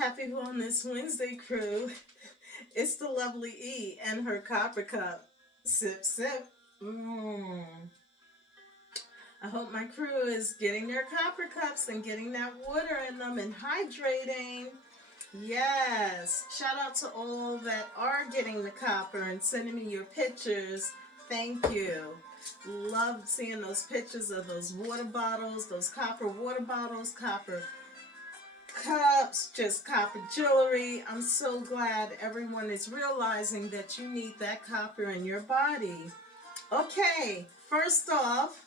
Happy Wellness Wednesday, crew. It's the lovely E and her copper cup. Sip, sip. Mmm. I hope my crew is getting their copper cups and getting that water in them and hydrating. Yes. Shout out to all that are getting the copper and sending me your pictures. Thank you. Love seeing those pictures of those water bottles, those copper water bottles, copper cups, just copper jewelry. I'm so glad everyone is realizing that you need that copper in your body. Okay, first off,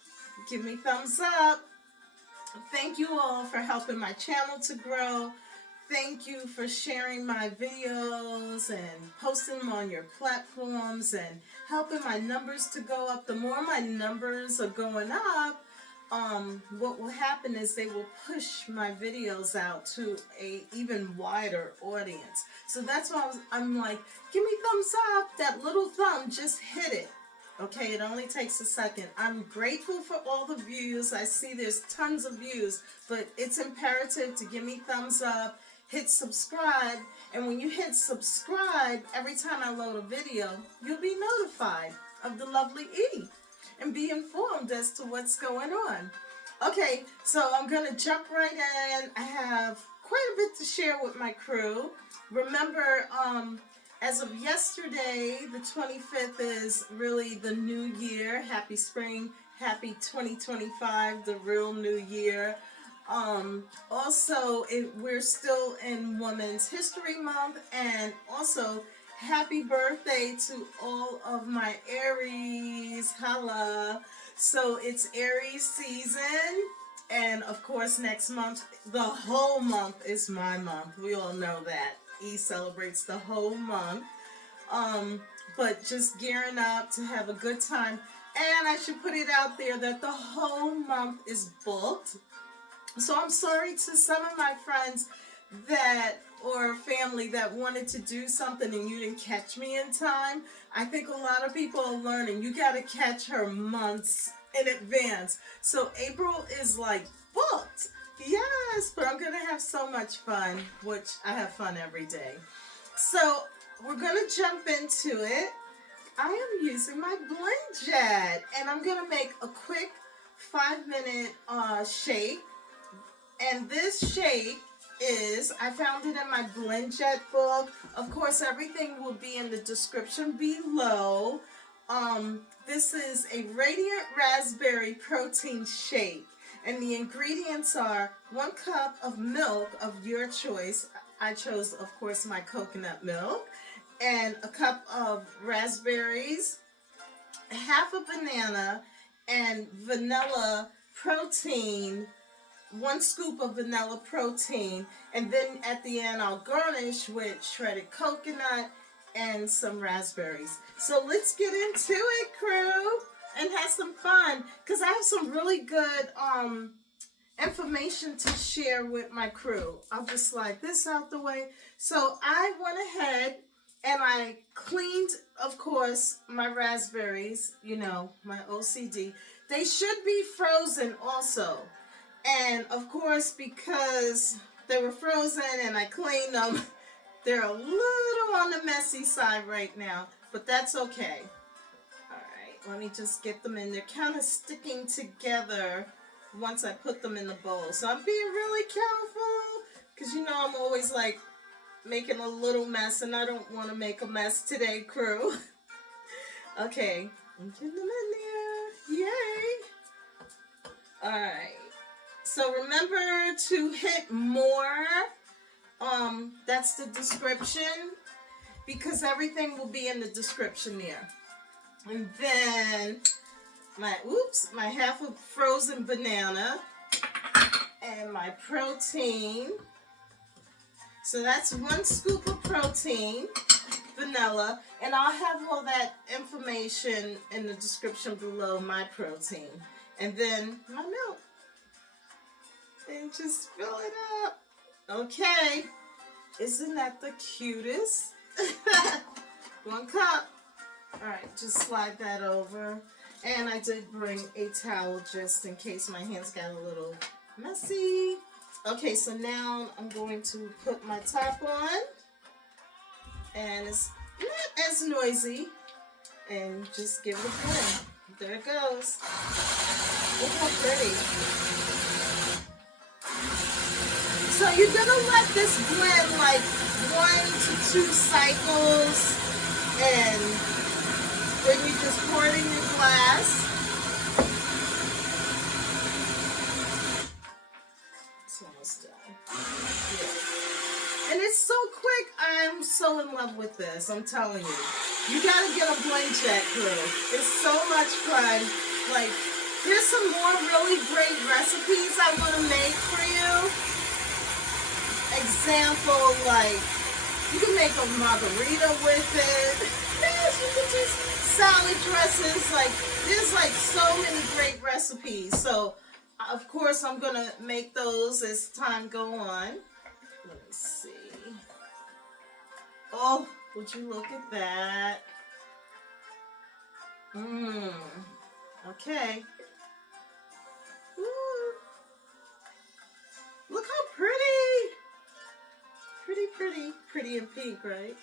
give me thumbs up. Thank you all for helping my channel to grow. Thank you for sharing my videos and posting them on your platforms and helping my numbers to go up. The more my numbers are going up, what will happen is they will push my videos out to a even wider audience. So that's why I'm like, give me thumbs up. That little thumb, just hit it. Okay, it only takes a second. I'm grateful for all the views. I see there's tons of views, but it's imperative to give me thumbs up, hit subscribe, and when you hit subscribe, every time I load a video, you'll be notified of the lovely E and be informed as to what's going on. Okay, so I'm going to jump right in. I have quite a bit to share with my crew. Remember, as of yesterday, the 25th is really the new year. Happy spring, happy 2025, the real new year. Also, we're still in Women's History Month, and also happy birthday to all of my Aries. Holla. So it's Aries season, and of course next month, the whole month is my month. We all know that. E celebrates the whole month. But just gearing up to have a good time. And I should put it out there that the whole month is booked. So I'm sorry to some of my friends or family that wanted to do something and you didn't catch me in time. I think a lot of people are learning. You got to catch her months in advance. So April is like booked. Yes, but I'm going to have so much fun, which I have fun every day. So we're going to jump into it. I am using my BlendJet, and I'm going to make a quick 5-minute shake. And this shake I found it in my BlendJet book. Of course, everything will be in the description below. This is a Radiant Raspberry Protein Shake. And the ingredients are 1 cup of milk of your choice. I chose, of course, my coconut milk. And a cup of raspberries, half a banana, and vanilla protein. 1 scoop of vanilla protein, and then at the end I'll garnish with shredded coconut and some raspberries. So let's get into it, crew, and have some fun, because I have some really good information to share with my crew. I'll just slide this out the way. So I went ahead and I cleaned, of course, my raspberries, you know, my OCD. They should be frozen also. And of course, because they were frozen and I cleaned them, they're a little on the messy side right now, but that's okay. All right, let me just get them in. They're kind of sticking together once I put them in the bowl. So I'm being really careful because, you know, I'm always like making a little mess, and I don't want to make a mess today, crew. Okay, I'm getting them in there. Yay. All right. So remember to hit more. That's the description, because everything will be in the description there. And then my half a frozen banana and my protein. So that's 1 scoop of protein, vanilla, and I'll have all that information in the description below, my protein. And then my milk. And just fill it up. Okay. Isn't that the cutest? 1 cup. Alright, just slide that over. And I did bring a towel just in case my hands got a little messy. Okay, so now I'm going to put my top on, and it's not as noisy, and just give it a blend. There it goes. Look how pretty. So you're gonna let this blend like 1 to 2 cycles, and then you just pour it in your glass. It's almost done. Yeah. And it's so quick. I'm so in love with this. I'm telling you. You gotta get a BlendJet crew. It's so much fun. Like, there's some more really great recipes I want to make for you. Example, like, you can make a margarita with it. Yes, you can do salad dressings. Like, there's like so many great recipes. So, of course, I'm going to make those as time go on. Let me see. Oh, would you look at that? Okay. Ooh. Look how pretty. Pretty and pink, right?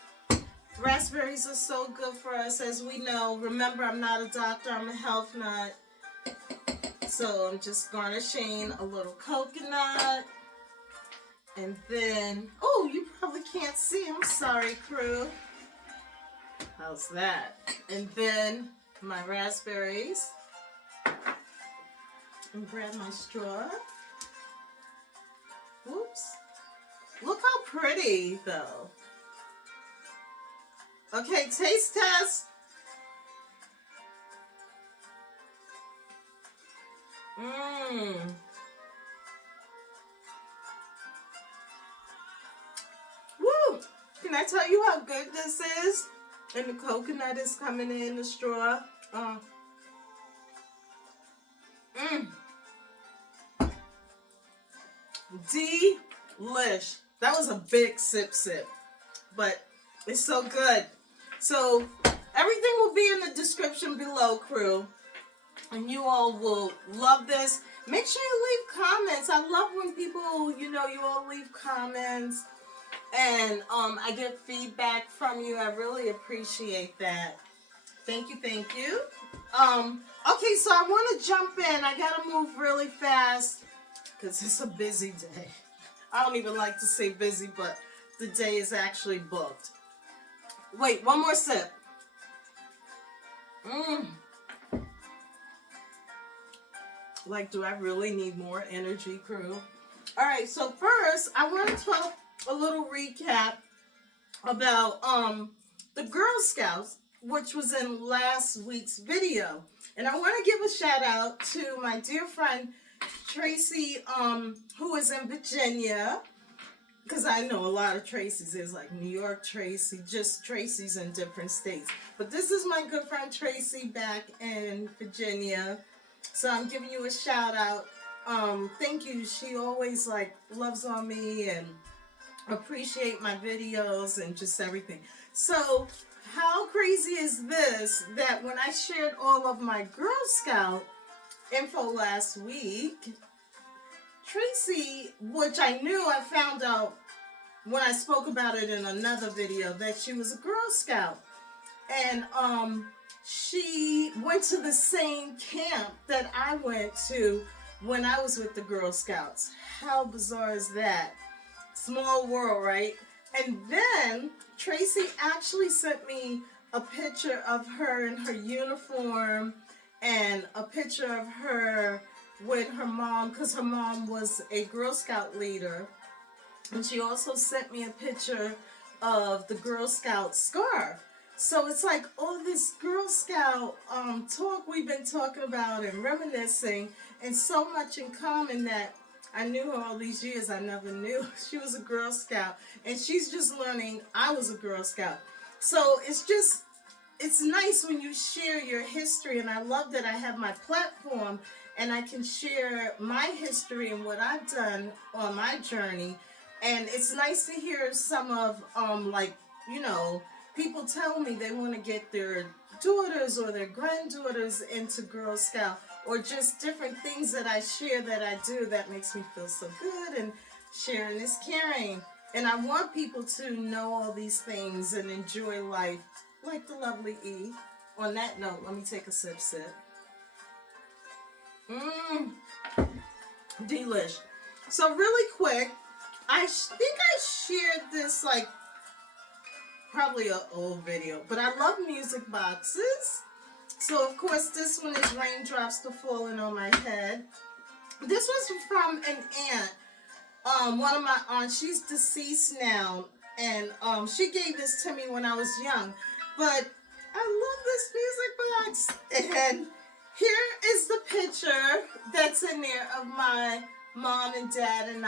Raspberries are so good for us, as we know. Remember, I'm not a doctor, I'm a health nut. So I'm just garnishing a little coconut. And then, oh, you probably can't see. I'm sorry, crew. How's that? And then my raspberries. And grab my straw. Whoops. Look how pretty, though. Okay, taste test. Woo! Can I tell you how good this is? And the coconut is coming in the straw. Delish. That was a big sip, but it's so good. So everything will be in the description below, crew, and you all will love this. Make sure you leave comments. I love when people, you all leave comments, and I get feedback from you. I really appreciate that. Thank you. Okay, so I want to jump in. I gotta move really fast because it's a busy day. I don't even like to say busy, but the day is actually booked. Wait, one more sip. Like, do I really need more energy, crew? All right, so first, I want to talk a little recap about the Girl Scouts, which was in last week's video. And I want to give a shout out to my dear friend, Tracy, who is in Virginia, because I know a lot of Tracys. There's like New York Tracy, just Tracys in different states. But this is my good friend Tracy back in Virginia. So I'm giving you a shout out. Thank you. She always like loves on me and appreciate my videos and just everything. So how crazy is this that when I shared all of my Girl Scout info last week, Tracy, which I found out when I spoke about it in another video, that she was a Girl Scout. And she went to the same camp that I went to when I was with the Girl Scouts. How bizarre is that? Small world, right? And then Tracy actually sent me a picture of her in her uniform and a picture of her with her mom, because her mom was a Girl Scout leader. And she also sent me a picture of the Girl Scout scarf. So it's like all this Girl Scout talk we've been talking about and reminiscing, and so much in common that I knew her all these years. I never knew she was a Girl Scout, and she's just learning I was a Girl Scout. So it's nice when you share your history, and I love that I have my platform and I can share my history and what I've done on my journey. And it's nice to hear some of people tell me they want to get their daughters or their granddaughters into Girl Scout, or just different things that I share that I do that makes me feel so good. And Sharing is caring. And I want people to know all these things and enjoy life like the lovely E. On that note, let me take a sip. Mmm. Delish. So really quick, I think I shared this like probably an old video, but I love music boxes. So of course this one is Raindrops to Falling on My Head. This was from an aunt. One of my aunts, she's deceased now, and she gave this to me when I was young. But I love this music box. And here is the picture that's in there of my mom and dad and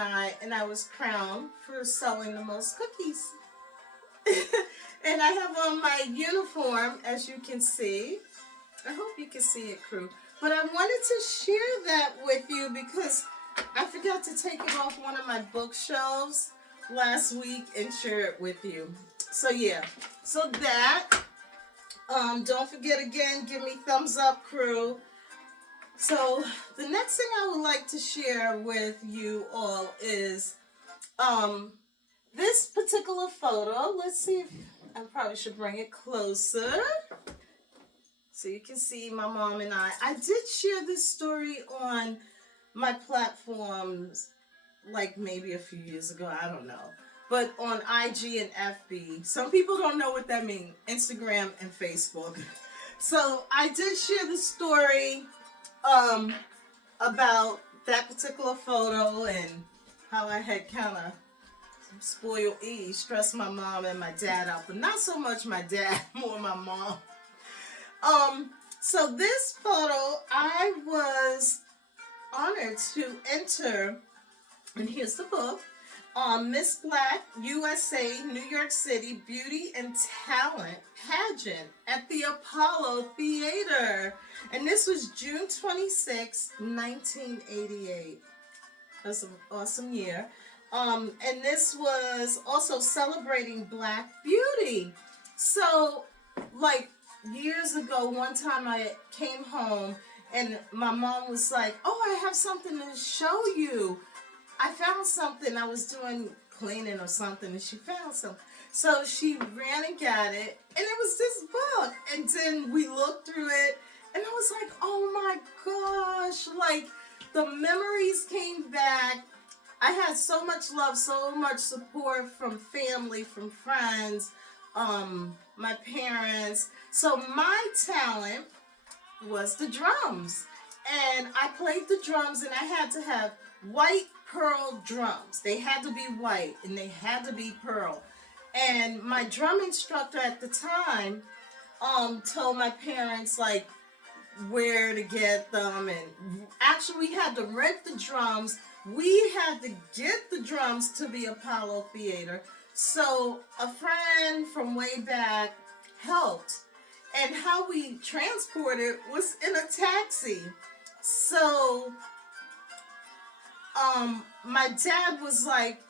I was crowned for selling the most cookies. And I have on my uniform, as you can see. I hope you can see it, crew. But I wanted to share that with you because I forgot to take it off one of my bookshelves last week and share it with you. So yeah, so that, don't forget again, give me thumbs up, crew. So the next thing I would like to share with you all is this particular photo. Let's see if I probably should bring it closer so you can see my mom and I. I did share this story on my platforms like maybe a few years ago, I don't know. But on IG and FB, some people don't know what that means, Instagram and Facebook. So I did share the story about that particular photo and how I had kind of spoiled E, stressed my mom and my dad out, but not so much my dad, more my mom. So this photo, I was honored to enter, and here's the book, Miss Black USA New York City Beauty and Talent Pageant at the Apollo Theater. And this was June 26, 1988. That's an awesome year. And this was also celebrating Black beauty. So, like years ago, one time I came home and my mom was like, oh, I have something to show you. I found something. I was doing cleaning or something and she found something. So she ran and got it and it was this book. And then we looked through it and I was like, oh my gosh, like the memories came back. I had so much love, so much support from family, from friends, my parents. So my talent was the drums. And I played the drums and I had to have white pearl drums. They had to be white and they had to be pearl. And my drum instructor at the time told my parents like where to get them, and actually we had to rent the drums. We had to get the drums to the Apollo Theater. So a friend from way back helped. And how we transported was in a taxi. So my dad was like,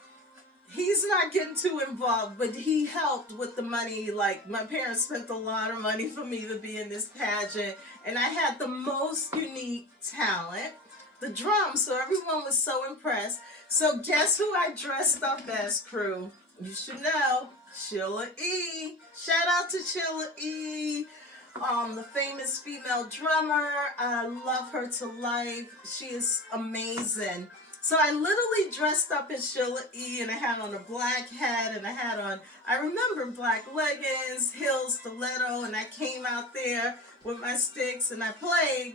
he's not getting too involved, but he helped with the money. Like my parents spent a lot of money for me to be in this pageant. And I had the most unique talent, the drums, so everyone was so impressed. So guess who I dressed up as, crew? You should know, Sheila E. Shout out to Sheila E. The famous female drummer. I love her to life. She is amazing. So I literally dressed up as Sheila E. and I had on a black hat and I had on, I remember, black leggings, heels, stiletto, and I came out there with my sticks and I played.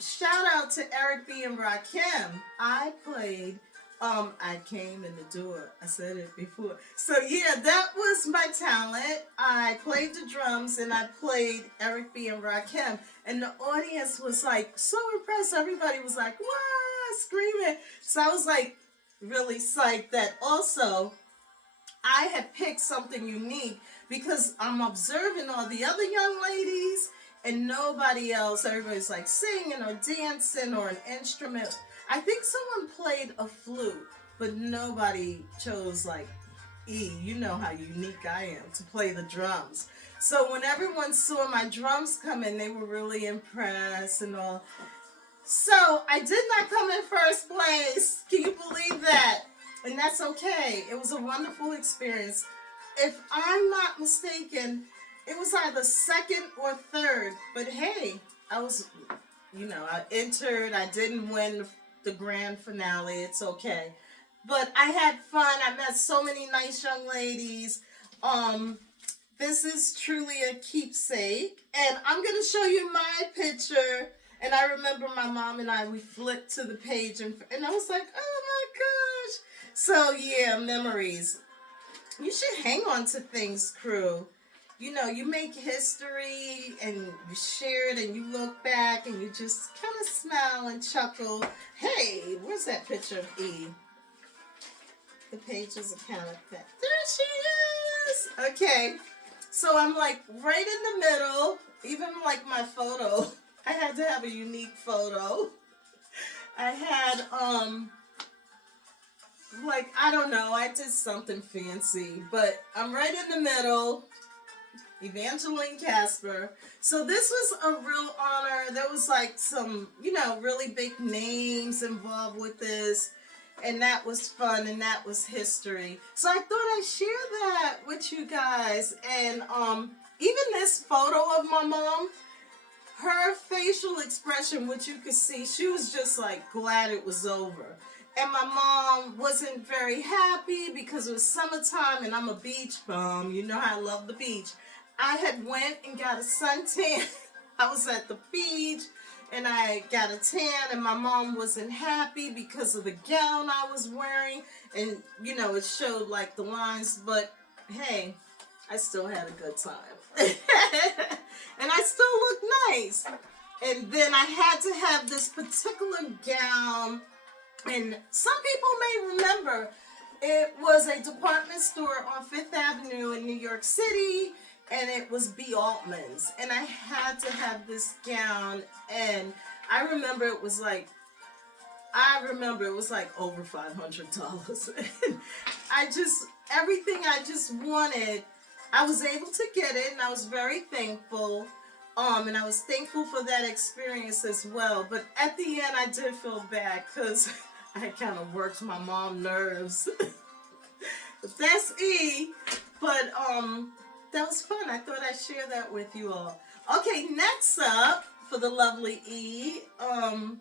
Shout out to Eric B. and Rakim. I played I Came in the Door. I said it before. So yeah, that was my talent. I played the drums and I played Eric B. and Rakim. And the audience was like so impressed. Everybody was like, wow, screaming. So I was like really psyched that also I had picked something unique because I'm observing all the other young ladies and nobody else. Everybody's like singing or dancing or an instrument. I think someone played a flute, but nobody chose like E. You know how unique I am to play the drums. So when everyone saw my drums come in, they were really impressed and all. So I did not come in first place. Can you believe that? And that's okay. It was a wonderful experience. If I'm not mistaken, it was either second or third. But hey, I was, I entered. I didn't win the grand finale. It's okay. But I had fun. I met so many nice young ladies. Um, this is truly a keepsake. And I'm going to show you my picture. And I remember my mom and we flipped to the page and I was like, oh my gosh. So yeah, memories. You should hang on to things, crew. You make history and you share it and you look back and you just kind of smile and chuckle. Hey, where's that picture of E? The pages are kind of fat. There she is! Okay, so I'm like right in the middle. Even like my photo, I had to have a unique photo. I had, I don't know, I did something fancy, but I'm right in the middle. Evangeline Casper. So this was a real honor. There was like some, really big names involved with this. And that was fun and that was history. So I thought I'd share that with you guys. And even this photo of my mom, her facial expression, which you could see, she was just like glad it was over. And my mom wasn't very happy because it was summertime and I'm a beach bum. You know how I love the beach. I had went and got a suntan. I was at the beach and I got a tan and my mom wasn't happy because of the gown I was wearing. And, it showed like the lines, but hey, I still had a good time. And I still look nice. And then I had to have this particular gown. And some people may remember it was a department store on Fifth Avenue in New York City. And it was B. Altman's. And I had to have this gown. And I remember it was like over $500. Everything I just wanted, I was able to get it. And I was very thankful. And I was thankful for that experience as well. But at the end, I did feel bad because I kind of worked my mom's nerves. That's E. But, that was fun. I thought I'd share that with you all. Okay, next up for the lovely E, I'm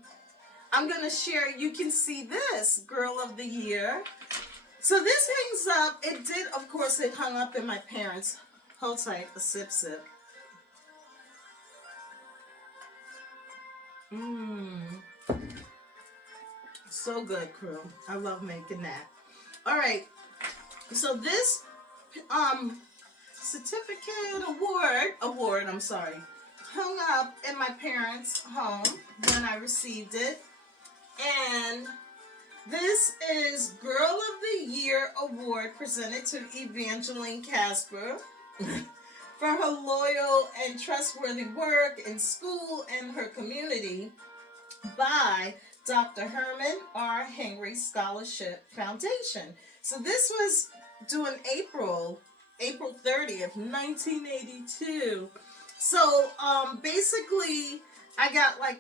going to share, you can see this, Girl of the Year. So this hangs up, it hung up in my parents' hold tight, a sip. So good, crew. I love making that. All right, so this, award, hung up in my parents' home when I received it. And this is Girl of the Year Award presented to Evangeline Casper for her loyal and trustworthy work in school and her community by Dr. Herman R. Henry Scholarship Foundation. So this was due in April 30th, 1982. So, basically, I got a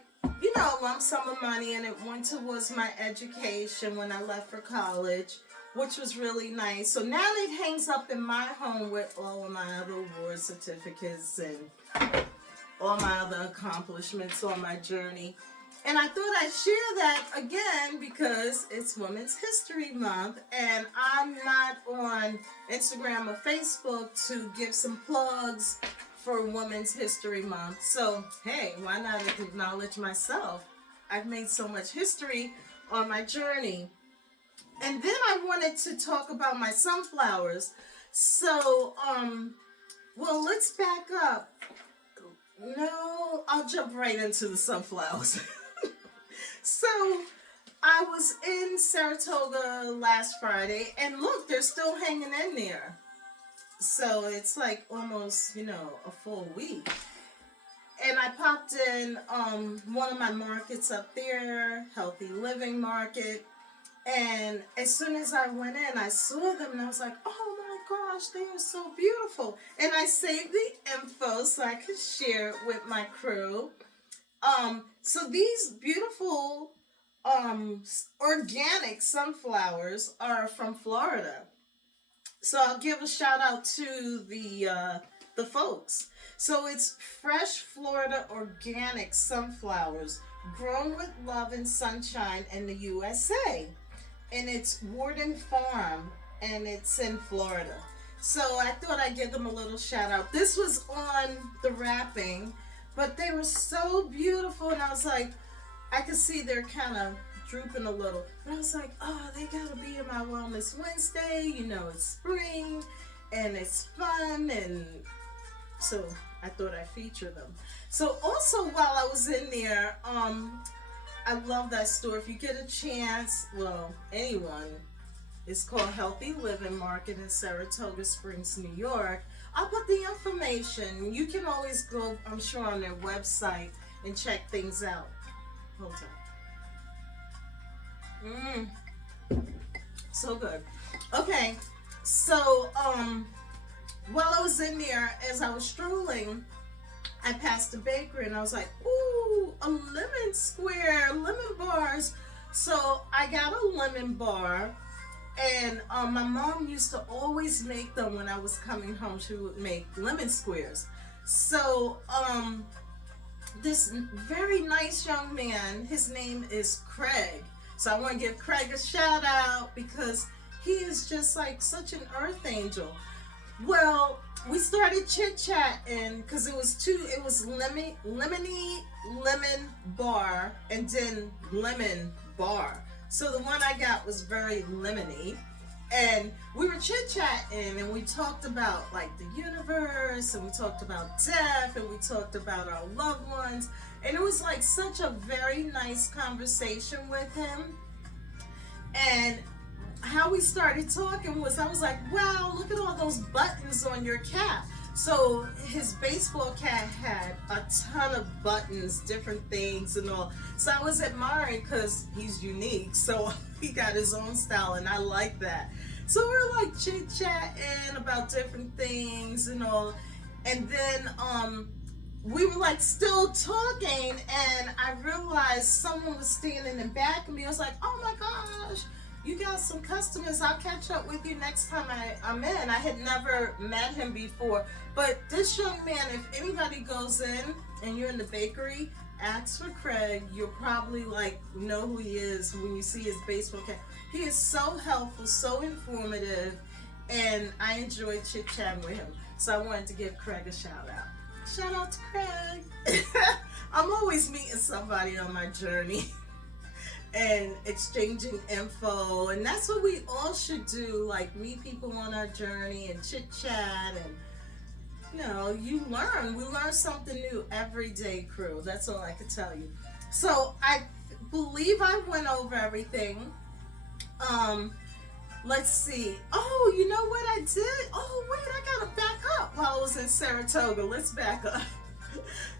lump sum of money and it went towards my education when I left for college, which was really nice. So now it hangs up in my home with all of my other award certificates and all my other accomplishments on my journey. And I thought I'd share that again because it's Women's History Month and I'm not on Instagram or Facebook to give some plugs for Women's History Month. So, hey, why not acknowledge myself? I've made so much history on my journey. And then I wanted to talk about my sunflowers. So, let's back up. No, I'll jump right into the sunflowers. So, I was in Saratoga last Friday, and look, they're still hanging in there. So, it's like almost, a full week. And I popped in one of my markets up there, Healthy Living Market. And as soon as I went in, I saw them, and I was like, oh my gosh, they are so beautiful. And I saved the info so I could share it with my crew. So these beautiful organic sunflowers are from Florida. So I'll give a shout out to the folks. So it's fresh Florida organic sunflowers grown with love and sunshine in the USA. And it's Warden Farm and it's in Florida. So I thought I'd give them a little shout out. This was on the wrapping, but they were so beautiful, and I was like, I could see they're kind of drooping a little. But I was like, oh, they gotta be in my Wellness Wednesday. You know, it's spring and it's fun, and so I thought I'd feature them. So also while I was in there, I love that store. If you get a chance, well, anyone, it's called Healthy Living Market in Saratoga Springs, New York. I'll put the information. You can always go, I'm sure, on their website and check things out. Hold on. So good. Okay, so while I was in there, as I was strolling, I passed the bakery and I was like, ooh, a lemon square, lemon bars. So I got a lemon bar, and my mom used to always make them when I was coming home. She would make lemon squares. So this very nice young man, his name is Craig. So I want to give Craig a shout out because he is just like such an earth angel. Well, we started chit-chatting because it was lemony lemon bar and then lemon bar. So the one I got was very lemony, and we were chit-chatting and we talked about like the universe, and we talked about death, and we talked about our loved ones, and it was like such a very nice conversation with him. And how we started talking was, I was like, wow, look at all those buttons on your cap. So his baseball cap had a ton of buttons, different things and all. So I was admiring because he's unique. So he got his own style, and I like that. So we're like chit-chatting about different things and all. And then we were like still talking, and I realized someone was standing in back of me. I was like, oh my gosh, you got some customers. I'll catch up with you next time I'm in. I had never met him before. But this young man, if anybody goes in and you're in the bakery, ask for Craig. You'll probably like know who he is when you see his baseball cap. He is so helpful, so informative, and I enjoyed chit-chatting with him. So I wanted to give Craig a shout out. Shout out to Craig. I'm always meeting somebody on my journey and exchanging info, and that's what we all should do, like meet people on our journey and chit chat, and you know, we learn something new every day, crew. That's all I can tell you. So I believe I went over everything. Let's see. Oh, you know what I did? Oh wait, I gotta back up while I was in Saratoga. Let's back up.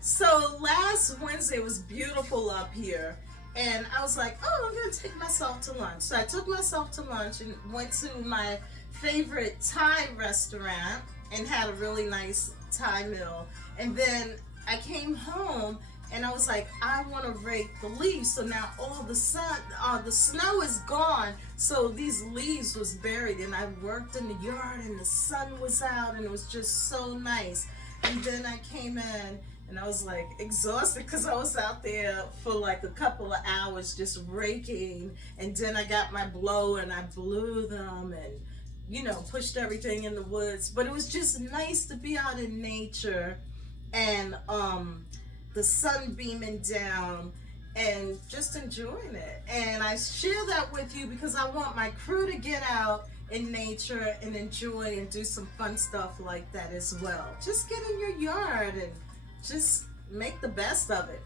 So last Wednesday was beautiful up here, and I was like, oh, I'm gonna take myself to lunch. So I took myself to lunch and went to my favorite Thai restaurant and had a really nice Thai meal. And then I came home and I was like, I want to rake the leaves. So now all the snow is gone. So these leaves was buried, and I worked in the yard and the sun was out, and it was just so nice. And then I came in and I was like exhausted because I was out there for like a couple of hours just raking. And then I got my blower and I blew them and, you know, pushed everything in the woods. But it was just nice to be out in nature and the sun beaming down and just enjoying it. And I share that with you because I want my crew to get out in nature and enjoy and do some fun stuff like that as well. Just get in your yard and just make the best of it.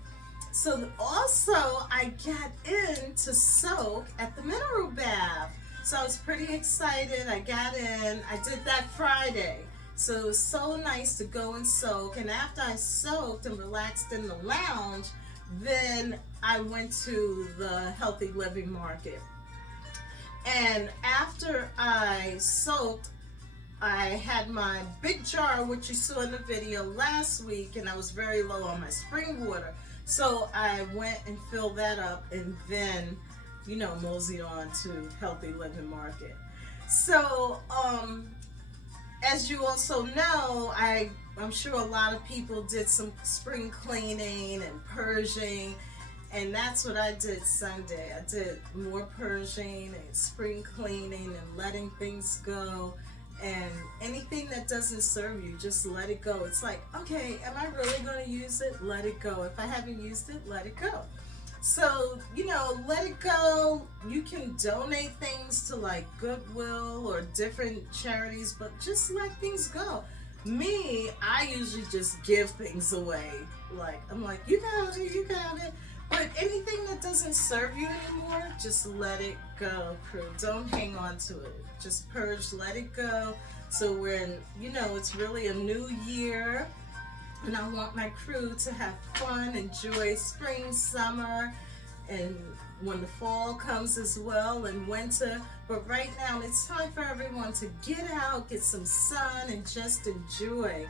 So also I got in to soak at the mineral bath. So I was pretty excited. I got in. I did that Friday. So it was so nice to go and soak. And after I soaked and relaxed in the lounge, then I went to the Healthy Living Market. And after I soaked, I had my big jar, which you saw in the video last week, and I was very low on my spring water. So I went and filled that up, and then, moseyed on to Healthy Living Market. So, as you also know, I'm sure a lot of people did some spring cleaning and purging, and that's what I did Sunday. I did more purging and spring cleaning and letting things go. And anything that doesn't serve you, just let it go. It's like, okay, am I really going to use it? Let it go. If I haven't used it, let it go. So, let it go. You can donate things to like Goodwill or different charities, but just let things go. Me, I usually just give things away. Like, I'm like, you can have it, you can have it. But anything that doesn't serve you anymore, just let it go, crew. Don't hang on to it. Just purge, let it go. So when, it's really a new year, and I want my crew to have fun, enjoy spring, summer, and when the fall comes as well, and winter. But right now, it's time for everyone to get out, get some sun, and just enjoy.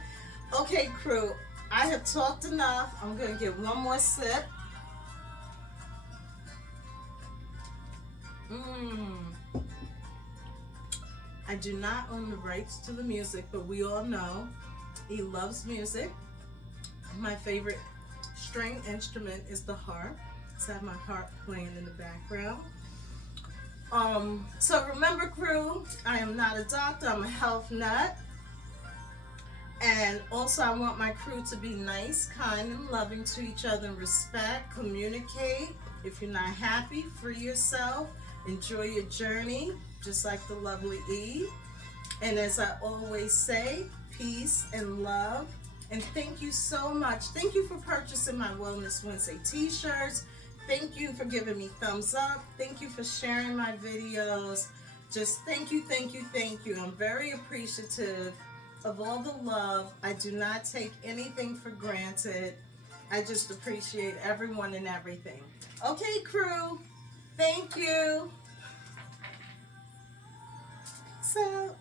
Okay, crew, I have talked enough. I'm going to get one more sip. I do not own the rights to the music, but we all know he loves music. My favorite string instrument is the harp. So I have my harp playing in the background. So remember, crew, I am not a doctor, I'm a health nut. And also I want my crew to be nice, kind, and loving to each other, and respect, communicate. If you're not happy, free yourself. Enjoy your journey, just like the lovely Eve. And as I always say, peace and love. And thank you so much. Thank you for purchasing my Wellness Wednesday t-shirts. Thank you for giving me thumbs up. Thank you for sharing my videos. Just thank you, thank you, thank you. I'm very appreciative of all the love. I do not take anything for granted. I just appreciate everyone and everything. Okay, crew. Thank you. Peace out.